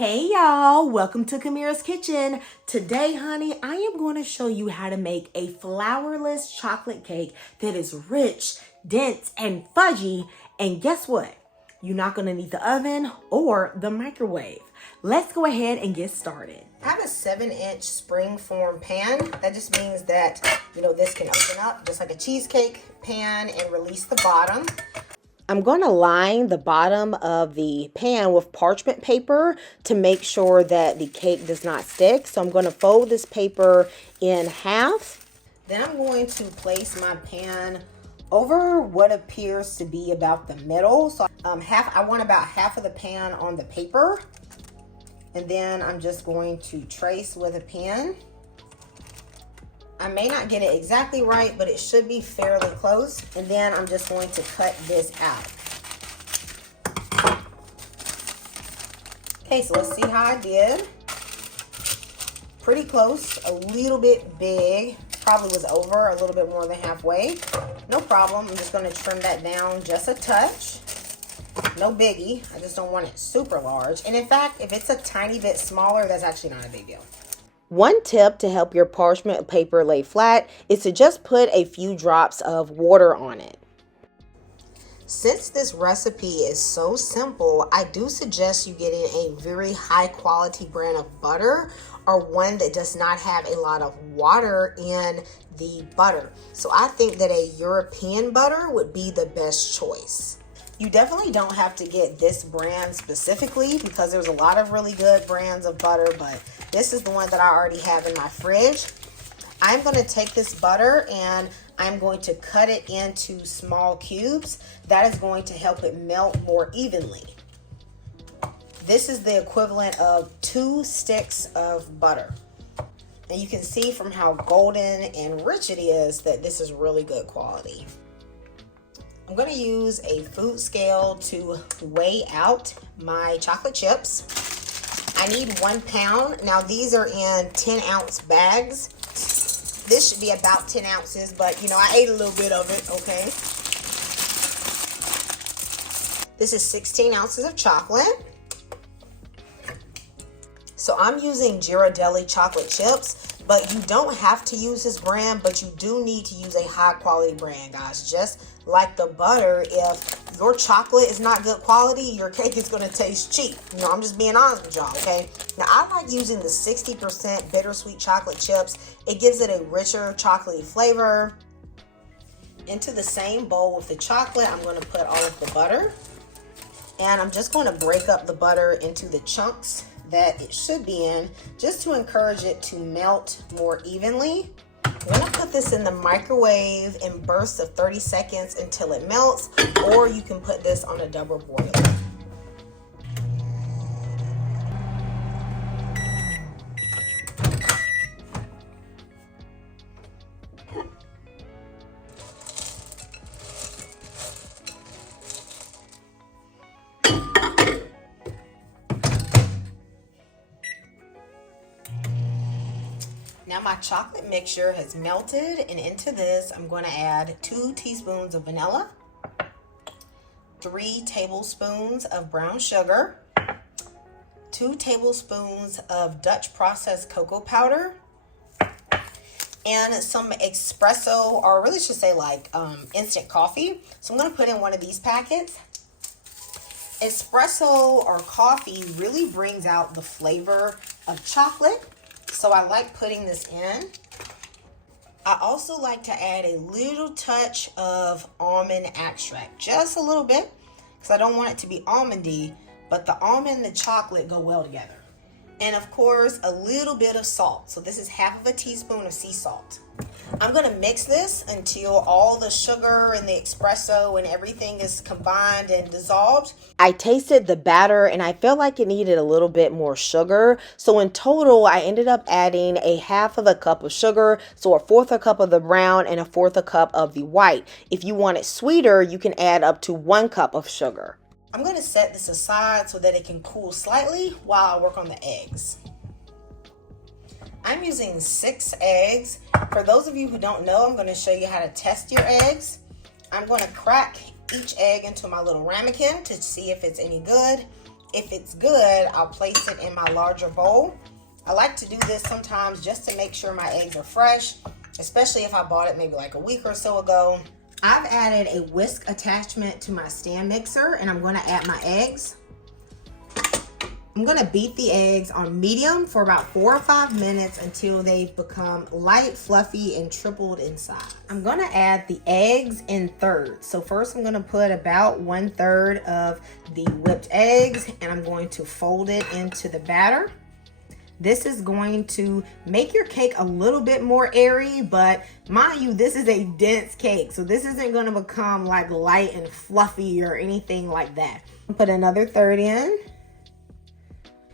Hey y'all, welcome to Kamira's Kitchen. Today, honey, I am going to show you how to make a flourless chocolate cake that is rich, dense, and fudgy. And guess what? You're not going to need the oven or the microwave. Let's go ahead and get started. I have a 7-inch spring-form pan. That just means that, this can open up just like a cheesecake pan and release the bottom. I'm going to line the bottom of the pan with parchment paper to make sure that the cake does not stick. So I'm going to fold this paper in half. Then I'm going to place my pan over what appears to be about the middle. So I want about half of the pan on the paper. And then I'm just going to trace with a pen. I may not get it exactly right, but it should be fairly close. And then I'm just going to cut this out. Okay, so let's see how I did. Pretty close, a little bit big. Probably was over a little bit more than halfway. No problem, I'm just gonna trim that down just a touch. No biggie, I just don't want it super large. And in fact, if it's a tiny bit smaller, that's actually not a big deal. One tip to help your parchment paper lay flat is to just put a few drops of water on it. Since this recipe is so simple, I do suggest you getting a very high quality brand of butter or one that does not have a lot of water in the butter. So I think that a European butter would be the best choice. You definitely don't have to get this brand specifically because there's a lot of really good brands of butter, but this is the one that I already have in my fridge. I'm going to take this butter and I'm going to cut it into small cubes. That is going to help it melt more evenly. This is the equivalent of 2 sticks of butter. And you can see from how golden and rich it is that this is really good quality. I'm going to use a food scale to weigh out my chocolate chips. I need 1 pound. Now these are in 10-ounce bags. This should be about 10 ounces, but I ate a little bit of it, okay? This is 16 ounces of chocolate. So I'm using Ghirardelli chocolate chips, but you don't have to use this brand, but you do need to use a high quality brand, guys. Just like the butter, if your chocolate is not good quality, your cake is gonna taste cheap. I'm just being honest with y'all, okay? Now, I like using the 60% bittersweet chocolate chips. It gives it a richer chocolatey flavor. Into the same bowl with the chocolate, I'm gonna put all of the butter. And I'm just gonna break up the butter into the chunks that it should be in, just to encourage it to melt more evenly. I'm gonna put this in the microwave in bursts of 30 seconds until it melts, or you can put this on a double boiler. Now my chocolate mixture has melted, and into this I'm going to add 2 teaspoons of vanilla, 3 tablespoons of brown sugar, 2 tablespoons of Dutch processed cocoa powder, and some espresso, or really should say like instant coffee. So I'm going to put in one of these packets. Espresso or coffee really brings out the flavor of chocolate. So I like putting this in. I also like to add a little touch of almond extract, just a little bit, because I don't want it to be almondy, but the almond and the chocolate go well together. And of course, a little bit of salt. So this is half of a teaspoon of sea salt. I'm gonna mix this until all the sugar and the espresso and everything is combined and dissolved. I tasted the batter and I felt like it needed a little bit more sugar. So in total, I ended up adding a half of a cup of sugar. So 1/4 a cup of the brown and 1/4 a cup of the white. If you want it sweeter, you can add up to 1 cup of sugar. I'm gonna set this aside so that it can cool slightly while I work on the eggs. I'm using 6 eggs. For those of you who don't know, I'm going to show you how to test your eggs. I'm going to crack each egg into my little ramekin to see if it's any good. If it's good, I'll place it in my larger bowl. I like to do this sometimes just to make sure my eggs are fresh, especially if I bought it maybe like a week or so ago. I've added a whisk attachment to my stand mixer, and I'm gonna add my eggs. I'm gonna beat the eggs on medium for about 4 or 5 minutes until they've become light, fluffy, and tripled in size. I'm gonna add the eggs in thirds. So first I'm gonna put about 1/3 of the whipped eggs, and I'm going to fold it into the batter. This is going to make your cake a little bit more airy, but mind you, this is a dense cake, so this isn't gonna become like light and fluffy or anything like that. Put another third in.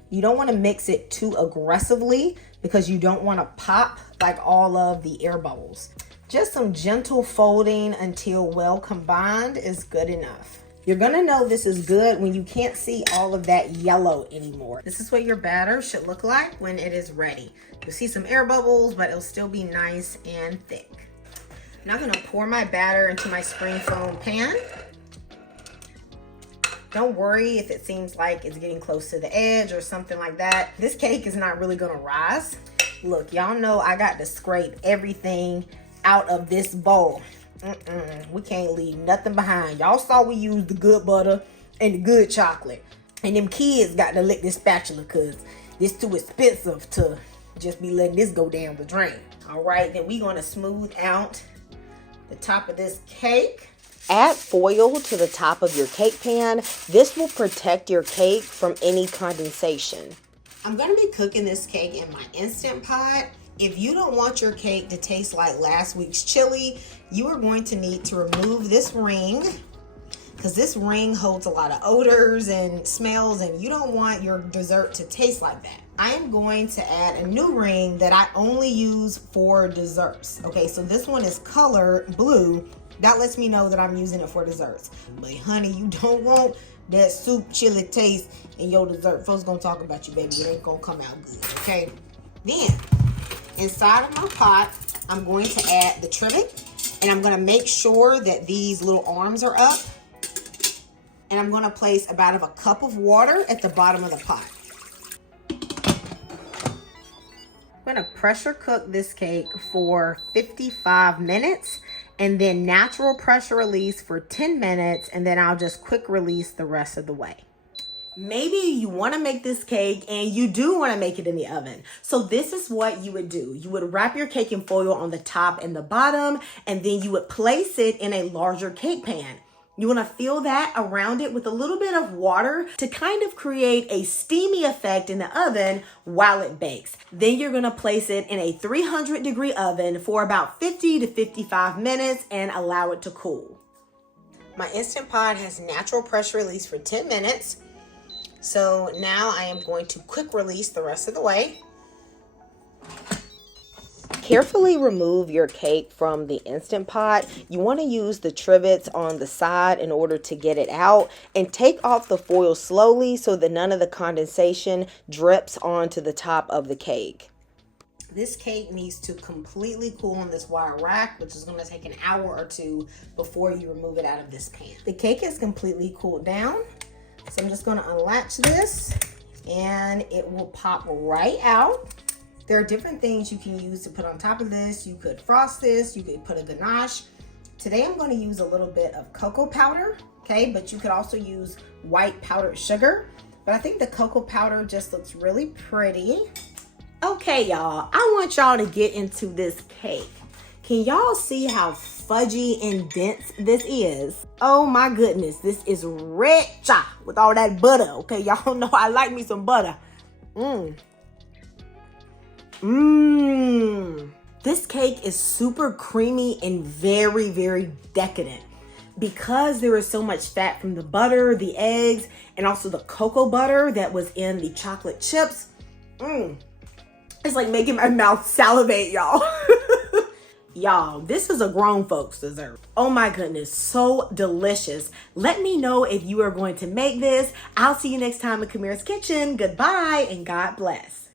You don't want to mix it too aggressively because you don't want to pop like all of the air bubbles. Just some gentle folding until well combined is good enough. You're gonna know this is good when you can't see all of that yellow anymore. This is what your batter should look like when it is ready. You'll see some air bubbles, but it'll still be nice and thick. Now I'm gonna pour my batter into my spring foam pan. Don't worry if it seems like it's getting close to the edge or something like that. This cake is not really gonna rise. Look, y'all know I got to scrape everything out of this bowl. We can't leave nothing behind. Y'all saw we used the good butter and the good chocolate. And them kids got to lick this spatula because it's too expensive to just be letting this go down the drain. All right, then we're gonna smooth out the top of this cake. Add foil to the top of your cake pan. This will protect your cake from any condensation. I'm gonna be cooking this cake in my Instant Pot. If you don't want your cake to taste like last week's chili, you are going to need to remove this ring because this ring holds a lot of odors and smells, and you don't want your dessert to taste like that. I am going to add a new ring that I only use for desserts. Okay, so this one is color blue. That lets me know that I'm using it for desserts. But honey, you don't want that soup chili taste in your dessert. Folks gonna talk about you, baby. It ain't gonna come out good, okay? Then, inside of my pot, I'm going to add the trivet. And I'm gonna make sure that these little arms are up. And I'm gonna place about a cup of water at the bottom of the pot. I'm gonna pressure cook this cake for 55 minutes. And then natural pressure release for 10 minutes, and then I'll just quick release the rest of the way. Maybe you want to make this cake and you do want to make it in the oven. So this is what you would do. You would wrap your cake in foil on the top and the bottom, and then you would place it in a larger cake pan. You want to fill that around it with a little bit of water to kind of create a steamy effect in the oven while it bakes. Then you're going to place it in a 300-degree oven for about 50 to 55 minutes and allow it to cool. My Instant Pot has natural pressure release for 10 minutes. So now I am going to quick release the rest of the way. Carefully remove your cake from the Instant Pot. You want to use the trivets on the side in order to get it out, and take off the foil slowly so that none of the condensation drips onto the top of the cake. This cake needs to completely cool on this wire rack, which is going to take an hour or two before you remove it out of this pan. The cake is completely cooled down, so I'm just going to unlatch this and it will pop right out. There are different things you can use to put on top of this. You could frost this, you could put a ganache. Today I'm going to use a little bit of cocoa powder, okay? But you could also use white powdered sugar. But I think the cocoa powder just looks really pretty. Okay, y'all, I want y'all to get into this cake. Can y'all see how fudgy and dense this is? Oh my goodness, this is rich with all that butter, okay? Y'all know I like me some butter. This cake is super creamy and very, very decadent. Because there is so much fat from the butter, the eggs, and also the cocoa butter that was in the chocolate chips. It's like making my mouth salivate, y'all. Y'all, this is a grown folks dessert. Oh my goodness, so delicious. Let me know if you are going to make this. I'll see you next time in Kamira's Kitchen. Goodbye and God bless.